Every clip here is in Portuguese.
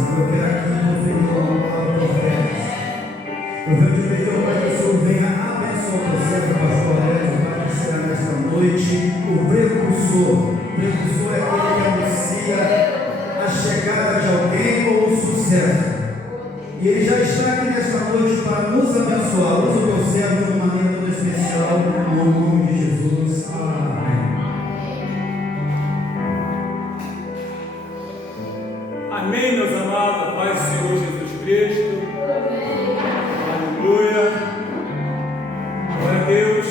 Senhor. Eu quero aqui conferir uma palavra profética. Eu venho te pedir, ó Pai, que o Senhor venha abençoar você, pastor Alex, Pai, que será nesta noite o precursor. O precursor é aquele que anuncia a chegada de alguém ou o sucesso. E ele já está aqui nesta noite para nos abençoar. Usa o meu servo de uma maneira toda especial, no nome de Jesus. Amém. Amém, meus amados, Pai do Senhor Jesus Cristo. Aleluia. Glória a Deus.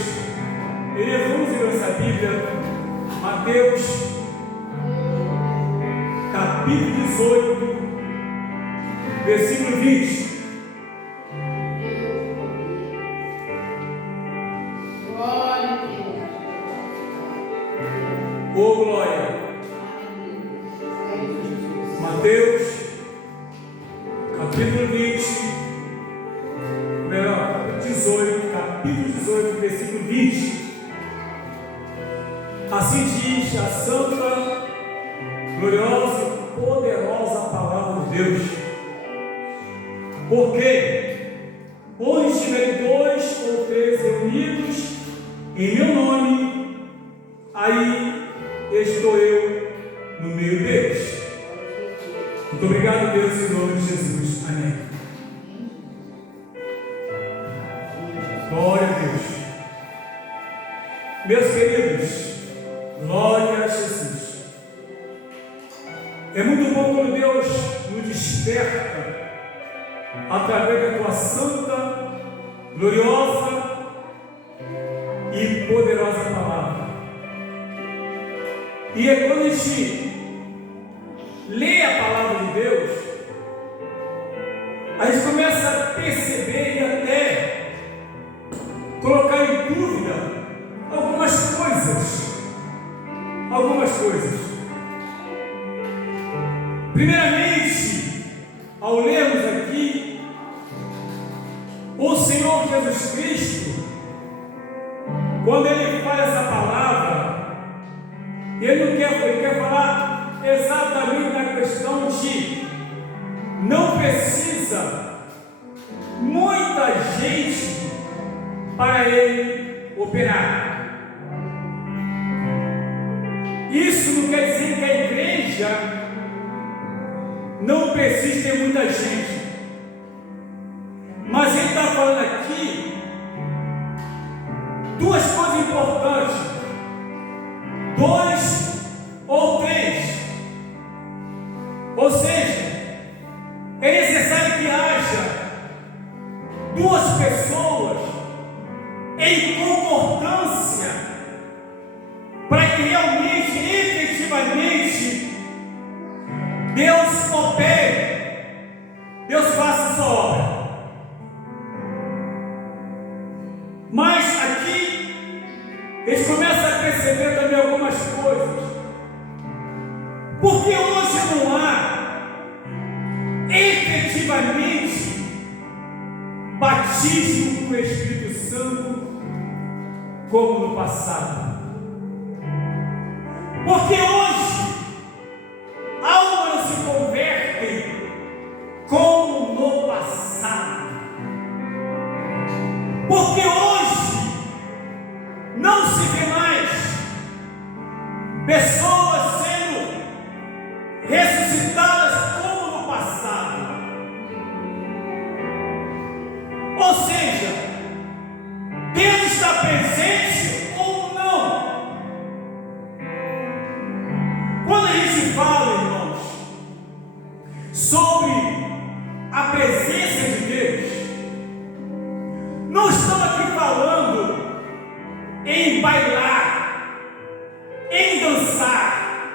Vamos em nossa Bíblia, Mateus, capítulo 18, versículo 20. Glória a Deus. Oh, glória. Mateus, capítulo 20, capítulo 18, versículo 20. Assim diz a santa, gloriosa e poderosa palavra de Deus. Porque onde estiverem 2 ou 3 reunidos em meu nome, aí estou eu no meio deles. Muito obrigado, Deus, em nome de Jesus. Amém. Glória a Deus. Meus queridos, glória a Jesus. É muito bom quando Deus nos desperta através da tua santa, gloriosa e poderosa palavra. E é quando a gente lê a palavra de Deus, a gente começa a perceber e até colocar em dúvida algumas coisas. Primeiramente, ao lermos aqui, o Senhor Jesus Cristo, quando Ele faz essa palavra, Ele quer falar exatamente na questão de não precisa muita gente para Ele operar. Isso não quer dizer que a igreja não precisa ter muita gente, mas Ele está falando aqui duas coisas importantes: 2 ou 3. Ou seja, é necessário que haja 2 pessoas em concordância para que realmente, efetivamente, Deus opere, Deus faça sua obra. Mas aqui eles começam a perceber também algumas coisas. Porque hoje não há efetivamente batismo com o Espírito Santo como no passado. Porque hoje almas não se convertem como no passado. Porque hoje não se vê mais pessoas sendo ressuscitadas como no passado. Ou seja, Deus está presente ou não? Quando a gente fala, irmãos, sobre a presença de Deus, não estamos aqui falando em bailar, em dançar,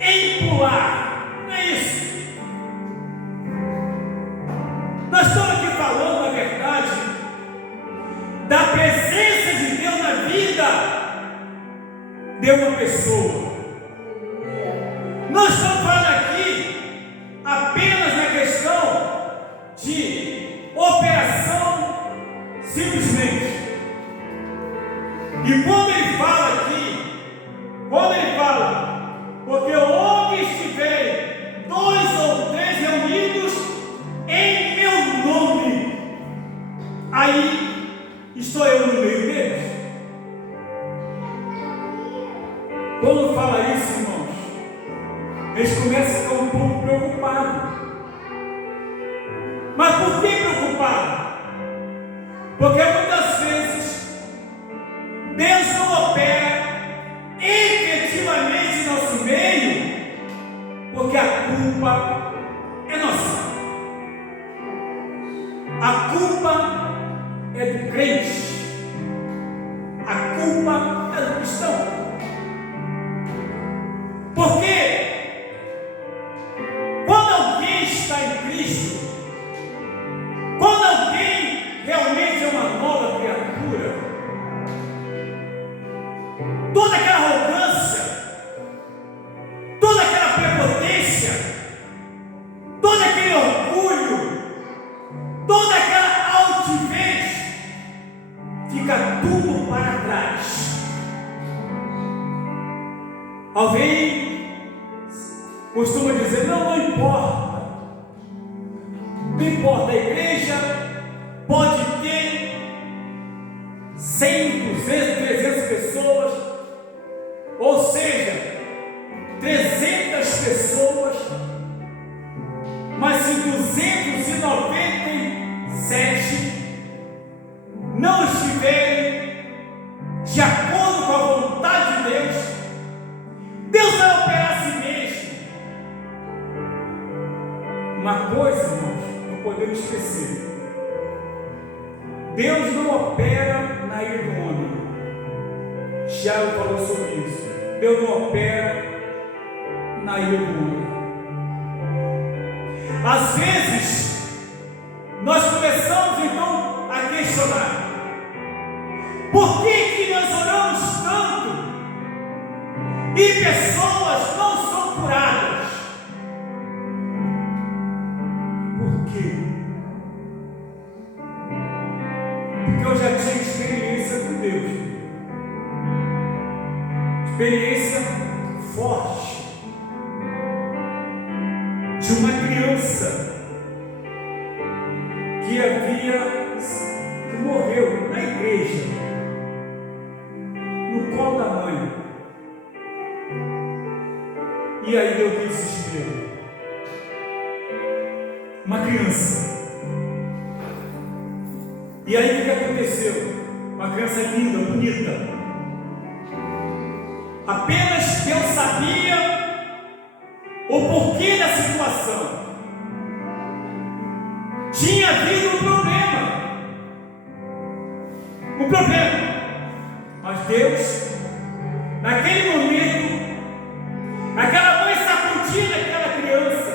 em pular. Não é isso. Nós estamos aqui falando, na verdade, da presença de Deus na vida de uma pessoa. Nós estamos falando aqui apenas na questão de operação simplesmente. E quando ele fala aqui, porque onde estiver 2 ou 3 reunidos eles começam a ficar um pouco preocupados. Mas por que preocupado? Porque muitas vezes Deus não opera efetivamente em nosso meio, porque a culpa é nossa. A culpa é do crente. A culpa é do cristão. Porque quando alguém está em Cristo, quando alguém realmente é uma nova criatura, toda aquela arrogância, toda aquela prepotência, todo aquele orgulho, toda aquela altivez, fica tudo para trás. Alguém costuma dizer, não importa. Não importa, a igreja pode ter 100, 200, 300 pessoas, ou seja, 300 pessoas, mas se 297 não estiverem de acordo com a vontade de Deus, Deus vai operar a si mesmo. Uma coisa, irmãos, não podemos esquecer: Deus não opera na ira do homem. Tiago falou sobre isso. Deus não opera na ira do homem. Às vezes, nós começamos então a questionar: por que nós oramos tanto e pessoas não são curadas? Por quê? Porque eu já tinha experiência com Deus, experiência forte de uma criança que morreu na igreja, no colo da mãe. E aí deu aquele desespero. Uma criança. E aí o que aconteceu? Uma criança linda, bonita. Apenas Deus sabia o porquê da situação. Tinha havido um problema. Mas Deus, naquele momento, aquela mãe sacudindo aquela criança,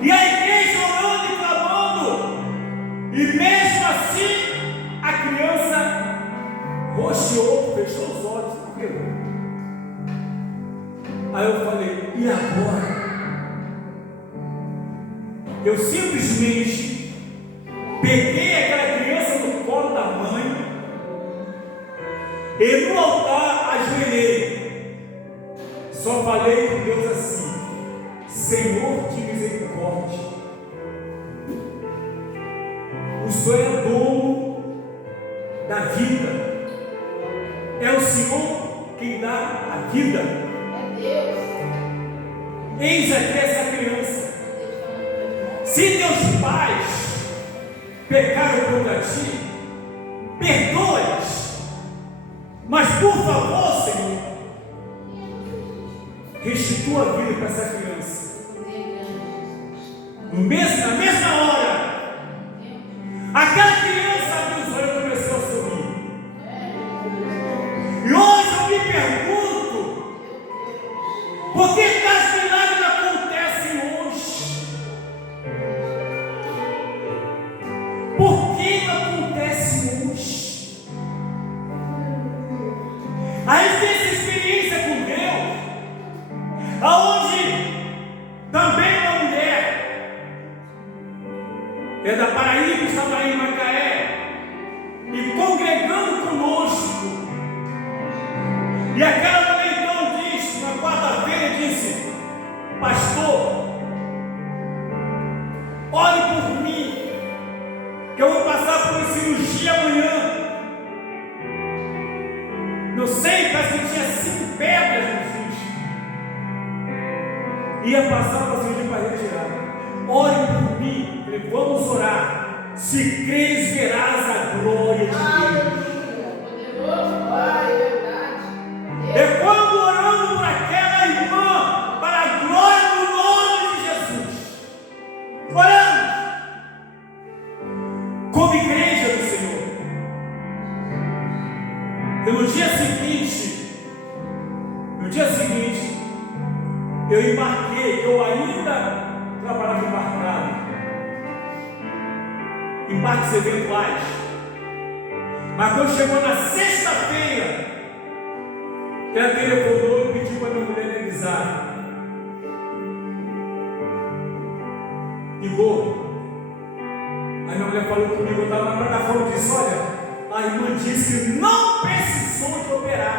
e a igreja orando e clamando, e mesmo assim a criança roxeou, fechou os olhos e morreu. Aí eu falei, e agora? Eu simplesmente peguei aquela criança no colo da mãe e no altar ajoelhei. Só falei com Deus assim: Senhor de misericórdia, o Senhor é dono da vida, é o Senhor quem dá a vida. Eis aqui essa criança. Se teus pais pecaram contra ti, perdoa-lhes, mas por favor, Senhor, restitua a vida para essa criança. Na mesma hora, aquela criança abriu os olhos e começou a sorrir. E hoje eu me pergunto: por que tais milagres acontecem hoje? Por que não acontece hoje? A gente tem essa experiência com Deus, aonde também uma mulher é da Paraíba, estava aí em Macaé, e congregando conosco, e aquela mulher então disse, na quarta-feira, disse: pastor, ore por mim, que eu vou passar por uma cirurgia amanhã. Não sei, parece que tinha 5 pedras nos rins. ia passar para servir para retirar. Ore por mim. Falei, vamos orar. Se crês, verás a glória de Deus. Aleluia. Poderoso Pai, verdade. É quando orando por aquela irmã, para a glória do nome de Jesus. Oramos como igreja do Senhor. E no dia seguinte, eu embarquei, eu ainda trabalhava embarcado, embarques eventuais. Mas quando chegou na sexta-feira, ela telefonou e pediu para minha mulher avisar. Ligou. Aí minha mulher falou comigo, eu estava na plataforma e disse, olha, a irmã disse que não precisou de operar.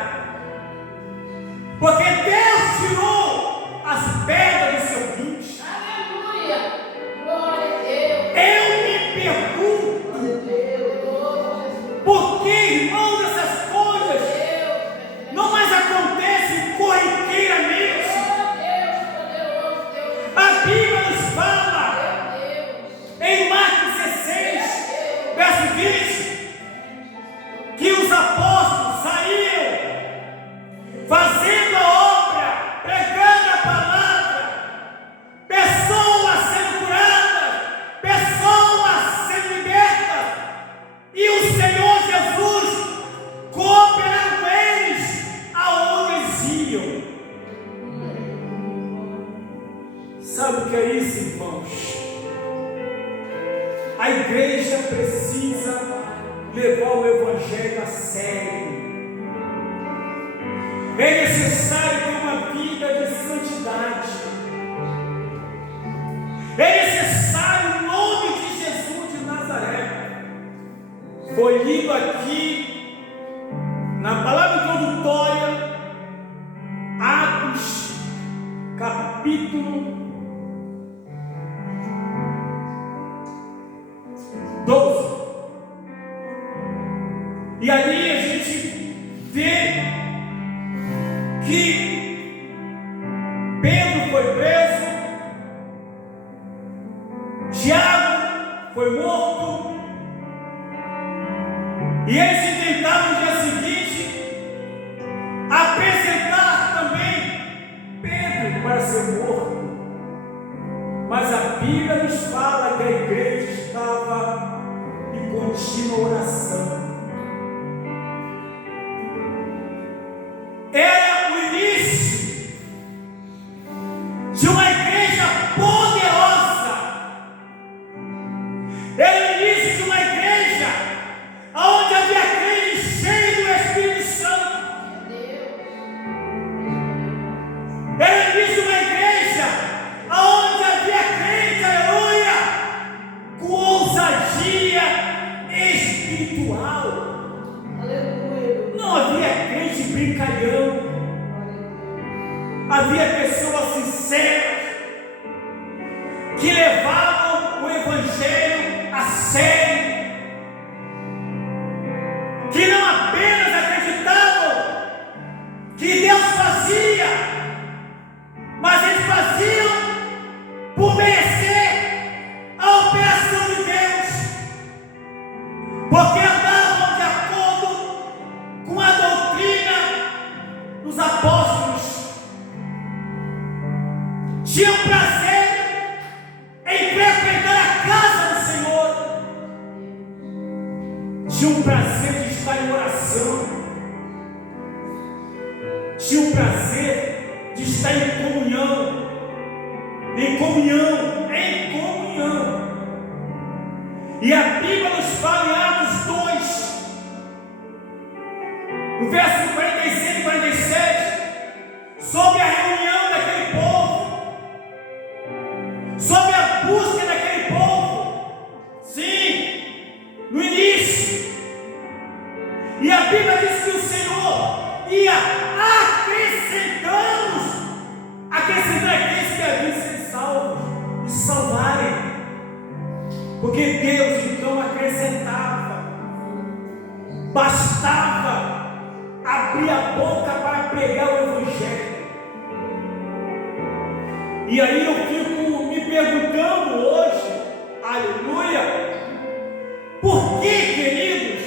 Porque Deus tirou as pedras do seu dente. Aleluia. Glória a Deus. Eu me pergunto, Glória a Deus. por que, irmãos, essas coisas não mais acontecem corriqueiramente? A Bíblia nos fala em Marcos 16, verso 20, que os apóstolos saíram fazendo a obra, pregando a palavra, pessoas sendo curadas, pessoas sendo libertas, e o Senhor Jesus cooperando com eles aonde eles iam. Sabe o que é isso, irmãos? A igreja precisa levar o Evangelho a sério. É necessário ter uma vida de santidade. É necessário o nome de Jesus de Nazaré. Foi lido aqui na palavra introdutória, Atos, capítulo 12. E ali a gente vê que Pedro foi preso, Tiago foi morto, e eles intentaram no dia seguinte apresentar também Pedro para ser morto. Mas a Bíblia nos fala que a igreja estava em contínua oração. Era o início de uma igreja poderosa. Era o início de uma igreja onde havia crente cheio do Espírito Santo. Era o início de uma igreja onde havia crente, aleluia, com ousadia espiritual. Não havia crente brincalhão. Havia pessoas sinceras que levavam o Evangelho a sério, que não apenas acreditavam que Deus fazia, mas eles faziam por merecer a operação de Deus, porque andavam de acordo com a doutrina dos apóstolos, tinham prazer em frequentar a casa do Senhor, tinham prazer de estar em oração, tinham prazer de estar em comunhão, em comunhão, em comunhão. E a Bíblia nos fala em Atos 2, no verso 46 e 47, sobre a reunião daquele povo, sobre a busca daquele povo. Sim, no início. E a Bíblia diz que o Senhor ia acrescentar aqueles que haviam sido salvos e salvarem, porque Deus então acrescentava. Bastava abrir a boca para pregar o Evangelho. E aí eu fico me perguntando hoje, aleluia, por que, queridos,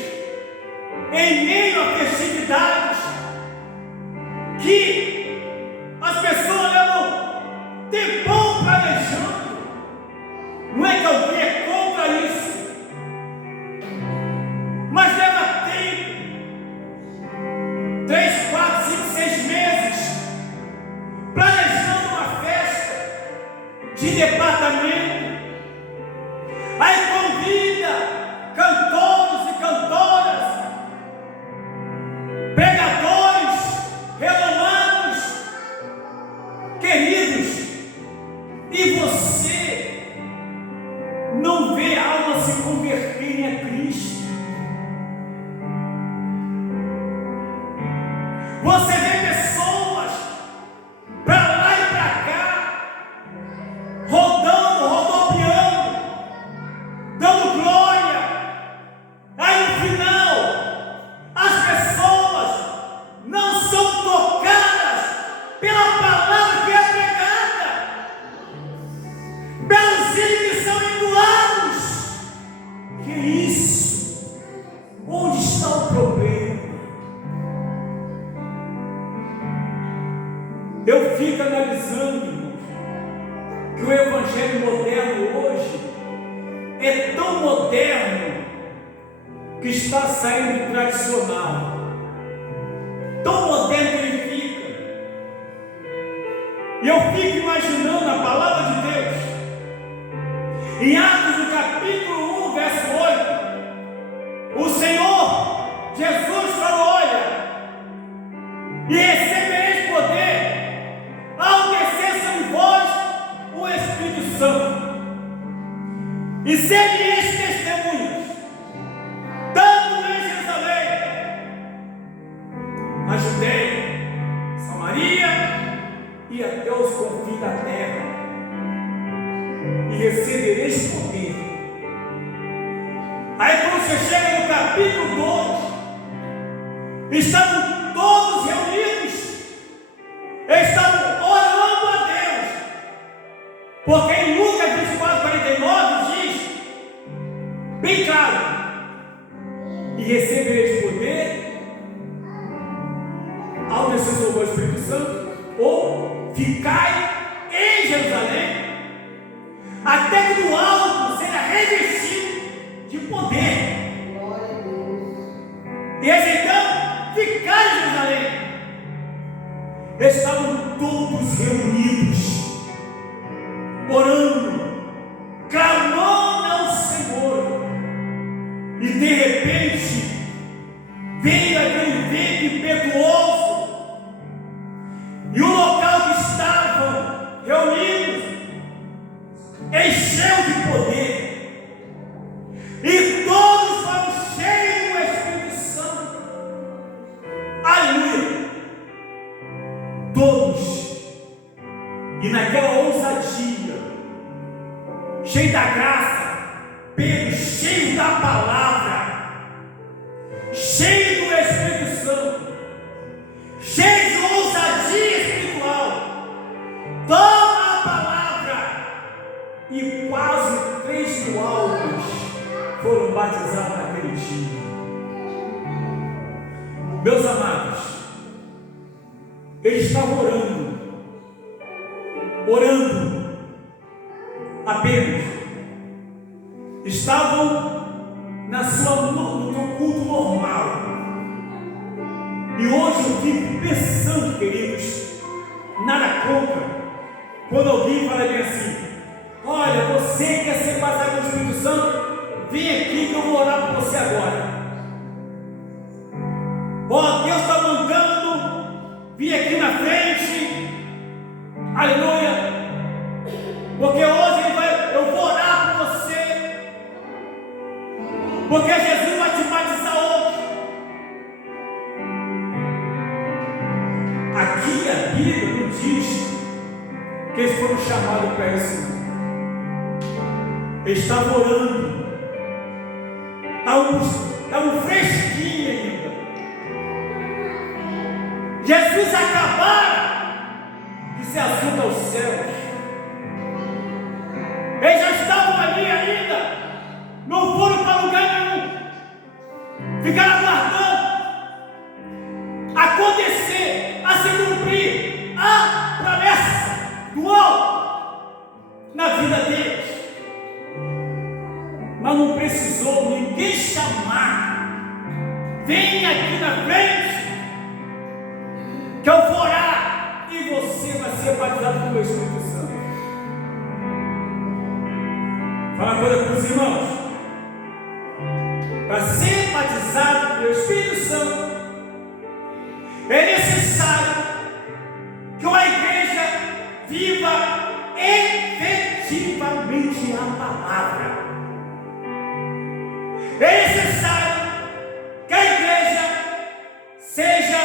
em meio a festividades, que as pessoas levam tempão planejando, não é que alguém é contra isso, mas leva tempo, 3, 4, 5, 6 meses, planejando uma festa de departamento, aí convida cantores e cantoras, pregadores, renomados, queridos, e você não vê almas se converterem a Cristo. Você vê pessoas para lá e para cá, rodando, rodopiando, dando glória. Aí no final, as pessoas não são tocadas pela palavra que é pregada, pelos filhos que são endoados. Que isso? Onde está o problema? Eu fico analisando, irmãos, que o evangelho moderno hoje é tão moderno que está saindo do tradicional. Tão moderno que ele fica. E eu fico imaginando a palavra de Deus. Em Atos, no capítulo 1, verso 8, o Senhor Jesus falou: olha, e recebereis poder ao descer sobre vós o Espírito Santo, e sereis testemunhas, tanto em Jerusalém, na Judeia, Samaria e até os confins da terra, e recebereis poder. Aí quando você chega no capítulo 2, estavam todos reunidos, estavam orando a Deus, porque em Lucas 24:49 diz bem claro: e recebereis poder ao descer sobre o Espírito Santo, ou ficai em Jerusalém, até que do alto seja revestido de poder. Glória a Deus. E eles então ficaram em Jerusalém. Estavam todos reunidos, orando, clamando ao Senhor. E de repente veio aquele vento impetuoso, e o local que estavam reunidos encheu de poder, e todos foram cheios do Espírito Santo. Aleluia! Todos. E naquela ousadia, cheio da graça, Pedro, cheio da palavra, cheio do Espírito Santo, cheio de ousadia espiritual, toma a palavra, e quase 3.000 almas foram batizados naquele dia. Meus amados, eles estavam orando apenas, estavam no seu culto normal. E hoje eu fico pensando, queridos, nada contra, quando alguém fala bem assim: olha, você quer ser batizado com o Espírito Santo? Vem aqui que eu vou orar por você agora. Ó, Deus está mandando vir aqui na frente, aleluia, porque hoje eu vou orar por você, porque Jesus vai te batizar hoje. Aqui a Bíblia não diz que eles foram chamados para isso. Eles estavam orando, estavam fresquinhos ainda. Jesus acabara de ser assunto aos céus, mas não precisou ninguém chamar. Vem aqui na frente, que eu vou orar, e você vai ser batizado com o Espírito Santo. Fala uma coisa para os irmãos. Para ser batizado pelo Espírito Santo, é necessário que uma igreja viva efetivamente a palavra. É necessário que a igreja seja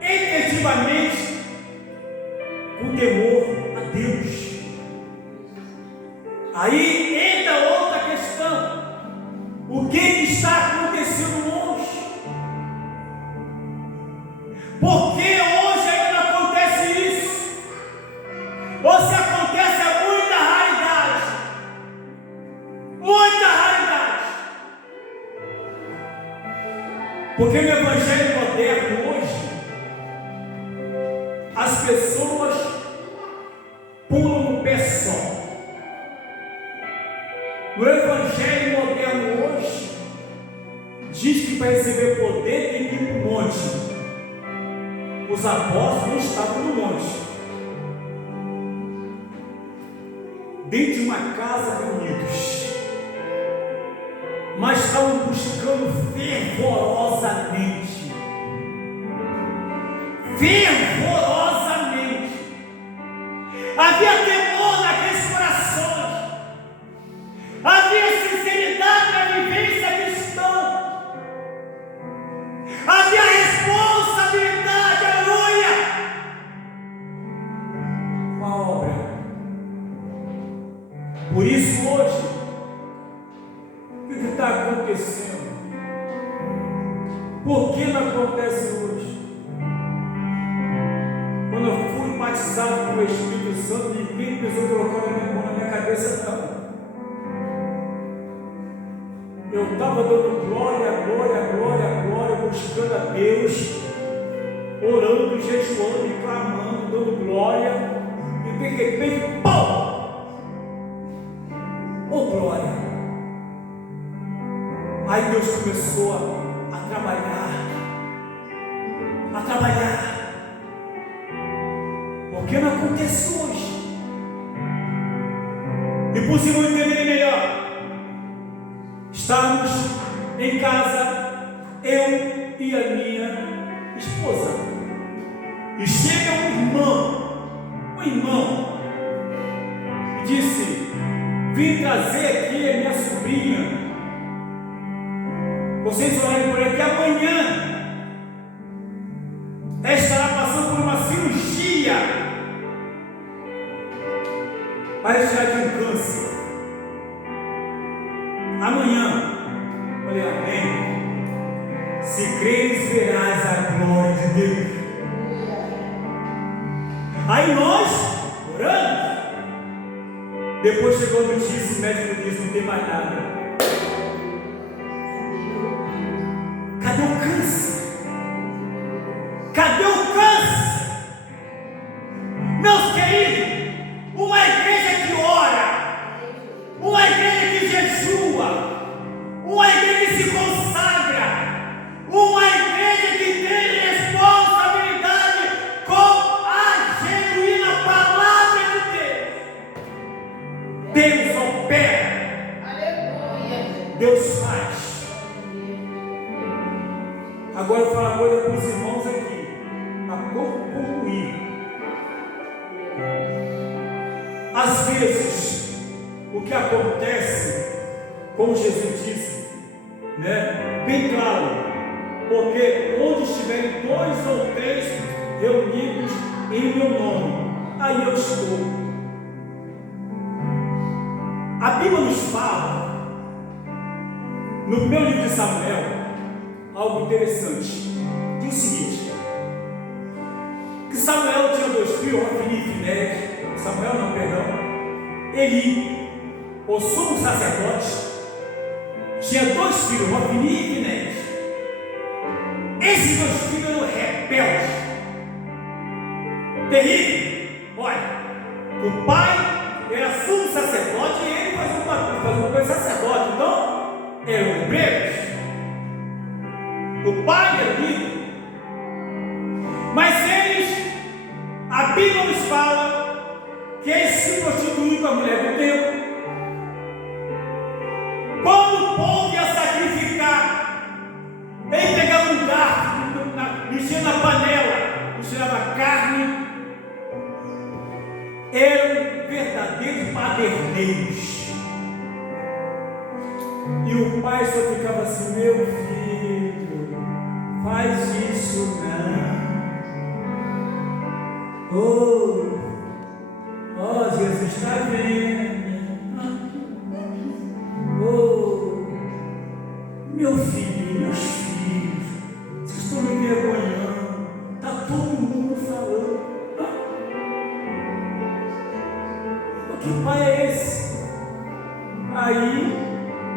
efetivamente com temor a Deus. Aí entra outra questão: o que está acontecendo hoje? Por que hoje ainda não acontece isso? Ou se acontece é muita raridade. Muita raridade. Porque no evangelho moderno hoje, as pessoas pulam no pé só. No evangelho moderno hoje, diz que para receber poder tem que ir para o monte. Os apóstolos não estavam no monte, dentro de uma casa reunidos, mas estavam buscando fervorosamente, havia temor naqueles corações, havia sinceridade na vivência cristã, havia responsabilidade, aleluia, com a obra. Por isso hoje, o que está acontecendo? Por que não acontece hoje? Quando eu fui batizado com o Espírito Santo, ninguém precisou colocar a minha mão na minha cabeça, não. Eu estava dando glória, glória, glória, glória, buscando a Deus, orando, jejuando e clamando, dando glória, e de repente, pum! Oh glória! Aí Deus começou a trabalhar, porque não acontece hoje. E por se não entenderem melhor, estamos em casa, eu e a minha esposa, e chega um irmão, e disse: vim trazer aqui a minha sobrinha, vocês orarem por ela, que amanhã ela estará passando por uma cirurgia para tirar de um câncer. Amanhã, falei, amém. Se creres, verás a glória de Deus. Aí nós oramos. Depois chegou a notícia, o médico disse: não tem mais nada. Cadê o câncer? Cadê o câncer? Meus queridos, uma igreja que ora, uma igreja que jejua, uma igreja que se consagra, uma igreja que tem responsabilidade com a genuína palavra de Deus. Deus opera, Aleluia. Deus faz. Agora eu vou falar uma coisa para os irmãos aqui, para concluir. Às vezes, o que acontece, como Jesus disse, né? Bem claro, porque onde estiverem 2 ou 3 reunidos em meu nome, aí eu estou. A Bíblia nos fala, no primeiro livro de Samuel, algo interessante. Diz o seguinte: que Samuel tinha 2 filhos, Ofni e Finéias. Samuel não, perdão. Eli, o sumo sacerdote, tinha 2 filhos, Ofni e Finéias. Esses 2 filhos eram rebeldes, terrível. Olha, o pai era sumo sacerdote e ele fazia um papel de sacerdote. Então vida. Mas a Bíblia nos fala que eles se prostituiu com a mulher do templo. Quando o povo ia sacrificar, ele pegava um garfo, mexia na panela, tirava carne. Eram verdadeiros paderneiros. E o pai só ficava assim: meu filho, faz isso não. Oh, Jesus está vendo. Oh, meu filho, meus filhos, vocês estão me envergonhando. Está todo mundo falando. Que pai é esse? Aí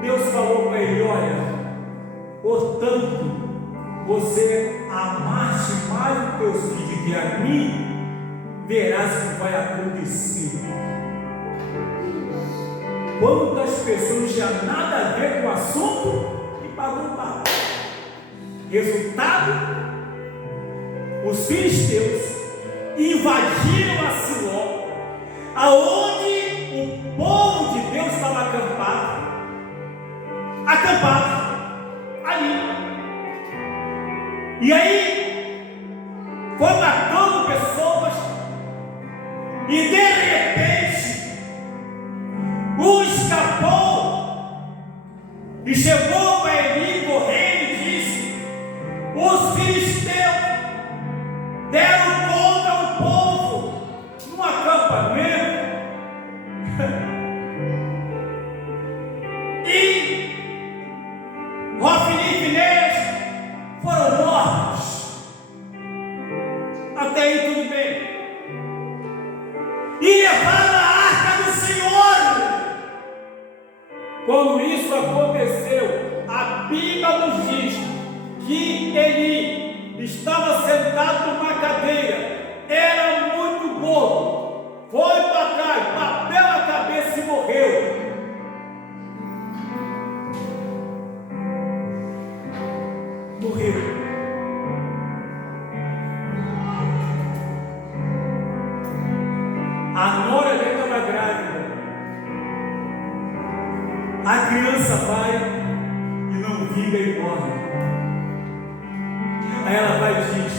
Deus falou para ele: olha, portanto, você amaste mais os teus filhos que a mim, verás o que vai acontecer. Quantas pessoas não tinham nada a ver com o assunto e pagou o papo. Resultado: os filisteus invadiram a Siló, aonde o povo de Deus estava acampado ali. E aí foi matando pessoas, e de repente um escapou e chegou para Eli correndo e disse: os filisteus deram conta ao povo num acampamento. E Hofni e Finés foram mortos. Até aí tudo bem. E levaram a arca do Senhor. Quando isso aconteceu, a Bíblia nos diz que Eli estava sentado numa cadeira, era muito gordo, foi para trás, bateu a cabeça e morreu. A nora dele estava grávida. A criança vai e não vinga e morre. Aí ela vai e diz: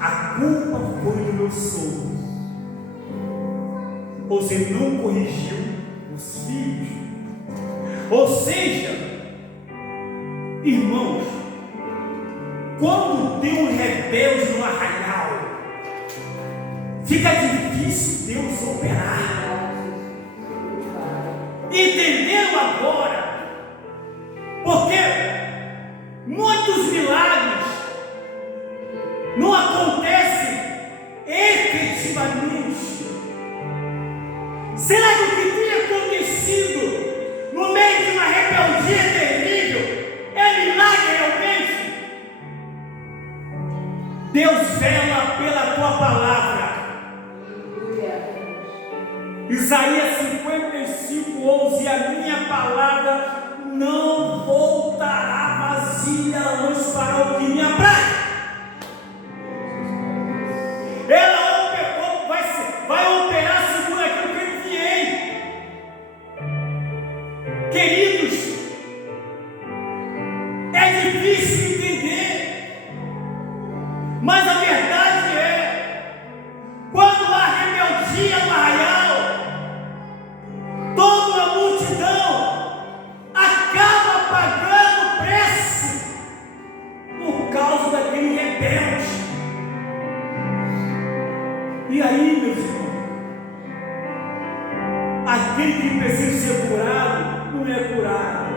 a culpa foi do meu sogro. Você não corrigiu os filhos. Ou seja, irmãos, quando tem um rebelde no arraial, fica difícil Deus operar. Entenderam agora? Porque muitos milagres não acontecem efetivamente. Será que o que tem acontecido no meio de uma rebeldia terrível é milagre realmente? Deus vela pela tua palavra. Isaías 55:11: a minha palavra não voltará vazia, mas para o que me apraz. Ela vai operar segundo aquilo que eu enviei. Queridos, é difícil entender, mas a verdade é: quando há rebeldia no arraial, toda a multidão acaba pagando preço por causa daquele rebelde. E aí, meus irmãos, aquele que precisa ser curado não é curado.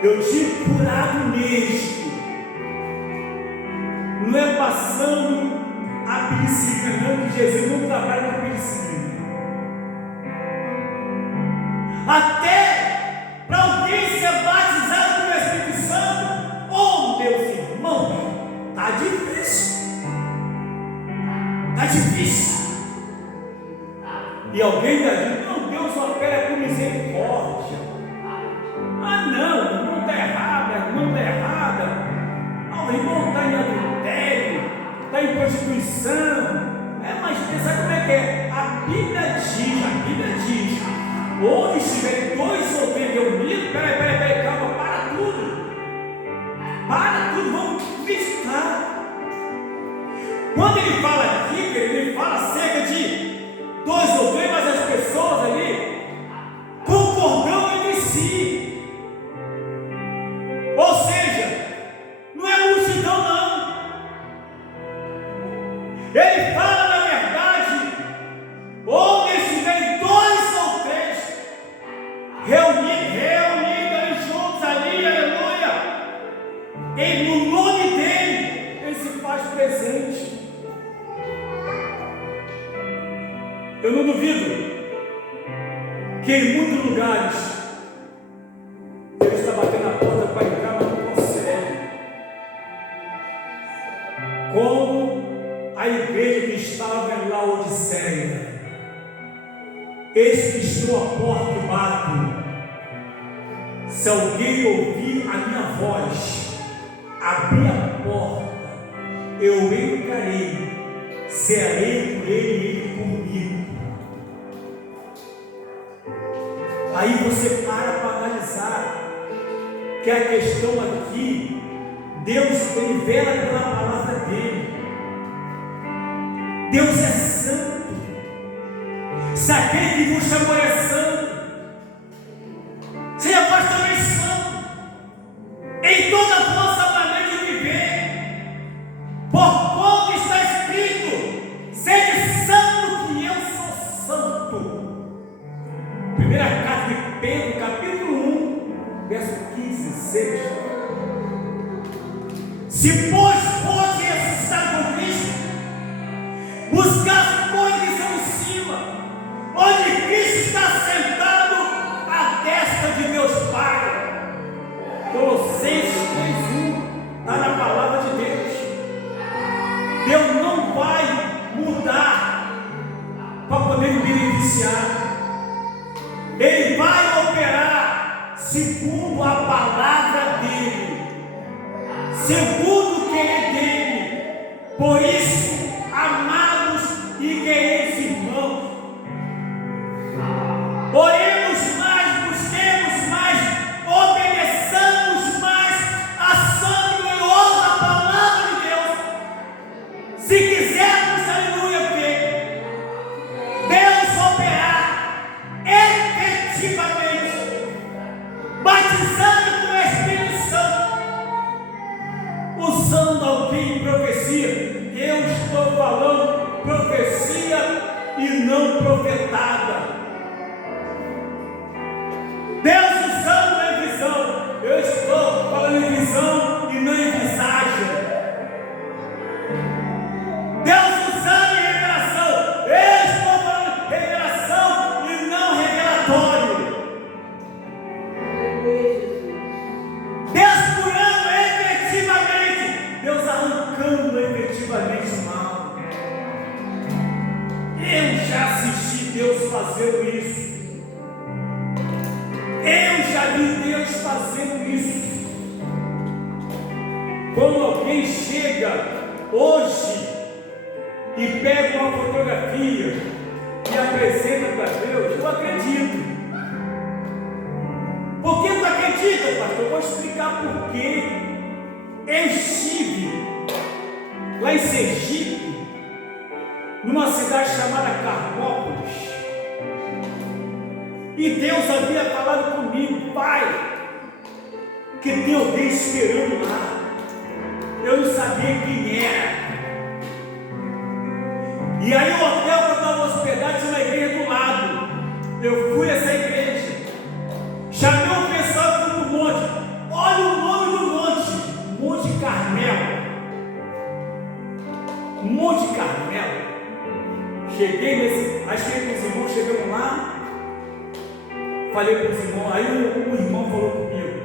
Eu tive curado mesmo. Não é passando a penicilina, não, que Jesus não trabalha com penicilina. Até para alguém ser batizado pelo Espírito Santo, oh meus irmãos, está difícil. Está difícil. E alguém está dizendo: não, Deus opera com misericórdia. Ah não, irmão está errada, irmã está errada. instituição. Mas pensa como é que é? A Bíblia diz, onde estiverem 2 ou 3 reunidos, peraí, calma, para tudo, vamos visitar. Quando ele fala aqui, ele fala cerca de 2 ou 3, mas as pessoas ali concordam entre si. Ou seja, não é multidão não. Ele fala na verdade, onde estiverem 2 ou 3 reunidos ali juntos ali, aleluia. E no nome dele, ele se faz presente. Eu não duvido que em muitos lugares Deus está batendo a porta para entrar, mas não consegue. Como a igreja que estava em Laodiceia. Eis que estou à porta e bato. Se alguém ouvir a minha voz, abrir a porta, eu entrarei, serei com ele e ele comigo. Aí você para analisar que a questão aqui, Deus revela pela palavra dele. Deus é santo. Se aquele que vos chamou é santo, seja vós também santo em toda a vossa maneira de viver, porquanto está escrito: sede santo que eu sou santo. Primeira carta de Pedro, capítulo 1, verso 15 e 6. Se pois fosse ressuscitado com Cristo, buscar coisas que são em cima, onde Cristo está sentado à destra de Deus Pai. Colossenses 3:1 está na palavra de Deus. Deus não vai mudar para poder me beneficiar. Ele vai operar segundo a palavra dele, segundo o querer dele. Por isso, amados e queridos irmãos, oremos mais, busquemos mais, obedeçamos mais a santa e gloriosa palavra de Deus. Se quisermos, aleluia, ver Deus operar efetivamente, batizando com o Espírito Santo, usando alguém em profecia. Eu estou falando profecia e não profetada. Deus usando em visão. Eu estou falando em visão e não em visagem. Deus usando em revelação. Eu estou falando em revelação e não revelatório. Deus curando efetivamente. Deus arrancando efetivamente o mal. Eu já assisti Deus fazendo isso. Eu já vi Deus fazendo isso. Quando alguém chega hoje e pega uma fotografia e apresenta para Deus, eu acredito. Por que tu acredita, pastor? Eu vou explicar por quê. Eu estive lá em Sergipe, numa cidade chamada Carmópolis, e Deus havia falado comigo: pai, que tem alguém esperando lá. Eu não sabia quem era. E aí o hotel que eu estava hospedado tinha uma igreja do lado. Eu fui a essa igreja, chamei o pessoal do monte. Olha o nome do monte: Monte Carmelo. Monte Carmelo. Cheguei achei que os irmãos chegamos lá. Falei para os irmãos, aí o irmão falou comigo: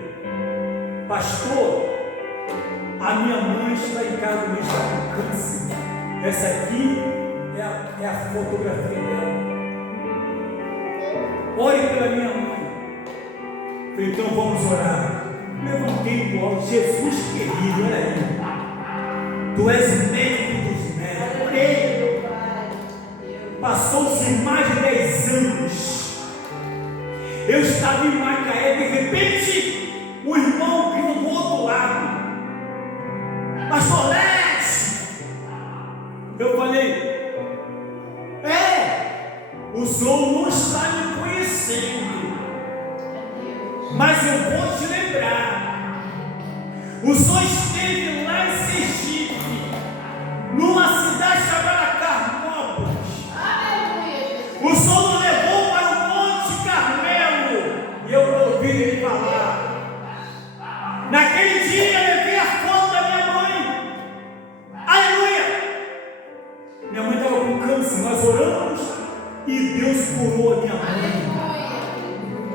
pastor, a minha mãe está em casa, a mãe está com câncer. Essa aqui é a fotografia dela. Ore pela minha mãe. Falei: então vamos orar. Levantei do alto: Jesus querido, olha aí, tu és médico dos médicos, estava em Macaé, de repente, o irmão gritou do outro lado: Pastor Alex! Eu falei: o senhor não está me conhecendo, mas eu vou te lembrar. O senhor esteve lá em Sergipe, numa cidade chamada Carmópolis. O senhor nos levou para o Monte Carmelo, e eu ouvi ele falar. Naquele dia eu levei a foto da minha mãe. Aleluia! Minha mãe estava com câncer, nós oramos e Deus curou a minha mãe.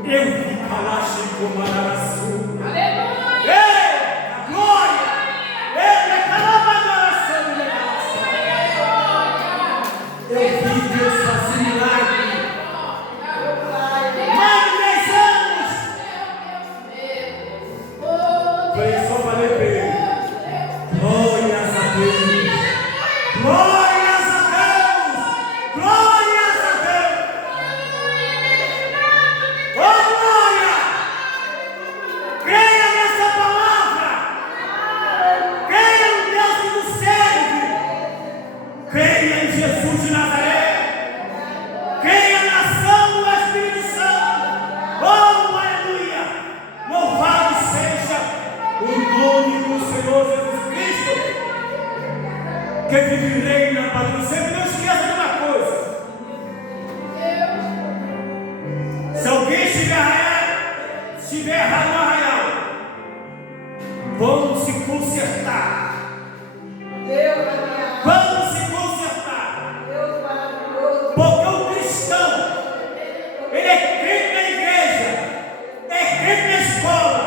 Eu vi falar, chegou Manaraçu. Aleluia! Ei, glória! Ele é calabanaração, eu vi Deus fazer milagre. Mais de 10 anos. Foi só para beber. Glórias a Deus. Glórias a Deus. Glórias a Deus. Oh, glória! Creia nessa palavra. Creia no Deus que nos serve. Creia em Jesus de Nazaré. Creia na ação do Espírito Santo. Oh, aleluia! Louvado seja o nome do Senhor Jesus Cristo, que vive e reina para o sempre. Não esqueça de uma coisa: se alguém estiver errado no arraial, vamos se consertar. Vamos se consertar. Porque o cristão, ele é crente na igreja, é crente na escola,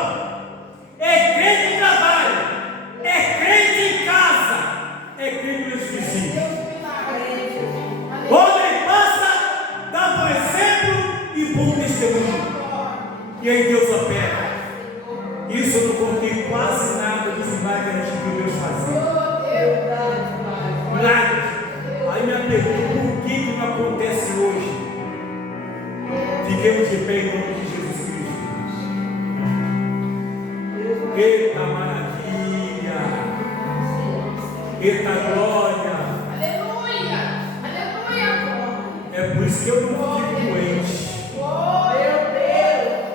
é crente no trabalho, é crente em casa, é crente nos vizinhos. Onde ele passa, dá bom exemplo e bom testemunho. E aí Deus opera. Isso eu não contei quase nada dos milagres que Deus fazia. Milagres. Aí me pergunta: por que não acontece hoje? Fiquemos de pé em nome de Jesus Cristo. Eita maravilha! Eita glória! Aleluia! Aleluia! É por isso que eu não fico